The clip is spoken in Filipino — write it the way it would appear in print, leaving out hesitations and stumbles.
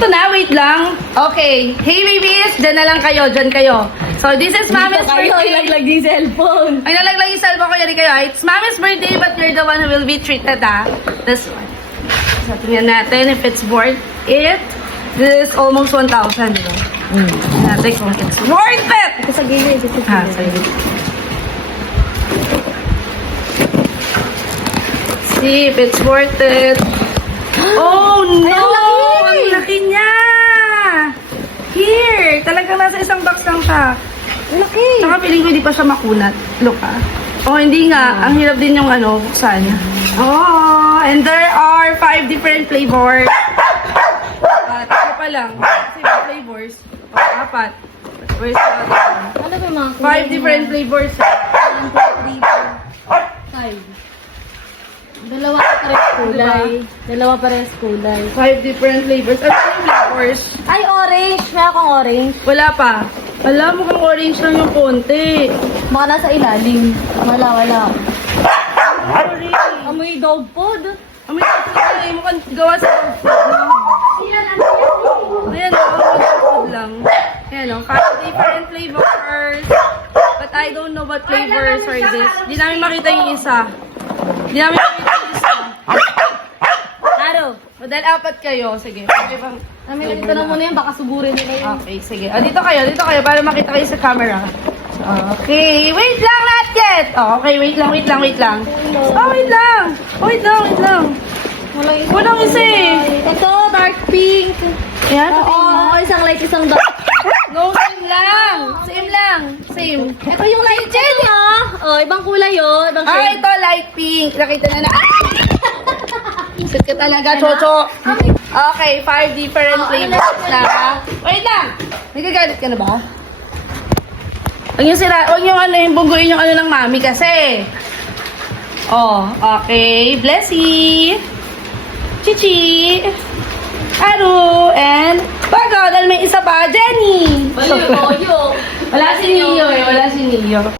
ito na, wait lang. Okay. Hey babies, dyan na lang kayo, dyan kayo. So this is Mami's birthday. ilaglag yung cellphone. Ay, nalaglag yung cellphone ko, yari kayo. It's Mami's birthday, but you're the one who will be treated, This one. So, tingnan natin if it's worth it. This is almost 1,000, di ba? Natin kung it's worth it! Ito sa gilid, ito sa gilid. Sige. See if it's worth it. Oh no! Ang laki niya! Here! Talagang nasa isang box lang siya. Laki! Saka piling ko hindi pa siya makunat. Look Oh, hindi nga. Ang hirap din yung buksan. Oh, and there are 5 different flavors. Tatlo pa lang. Kasi may flavors. Oh, 4. Where's the other one? Ano ba mga 5 different flavors. 5. Dalawa pares kulay. Dalawa pares kulay. 5 different flavors. Ano yung flavors? Ay, orange! Meron akong orange. Wala pa. Wala, mukhang orange lang yung konti. Baka nasa ilalim. Wala. Orange. Amoy dog food. Amoy ito mukhang gawa sa dog food. Ayan, dog food lang. Ayan, 5 different flavors. But I don't know what flavors are this. Hindi namin makita yung isa. Hindi namin makita yung isa. Aro. Dahil 4 kayo. Sige. Okay, bang? Dito na muna yun. Baka sugurin nila yun. Okay, sige. Dito kayo para makita kayo sa camera. Okay, wait lang, not yet. Okay, wait lang. Wait lang. Walang isa eh. Ito, dark pink. Ayan, Oo, isang light, isang dark. no, same lang. Same. Ito yung light pink, ah. Oh, ibang kulay yun. Ibang shade. Ito, light pink. Nakita na na. Sit ka talaga, Chocho. Okay, 5 different flavors na. Wait lang. Nagagalit ka na ba? Huwag yung bungguin yung ng mami kasi. Oh, okay. Blessy. Chichi. Aru. And Bago, dahil may isa pa, Jenny. Baliw, Wala si Neo eh.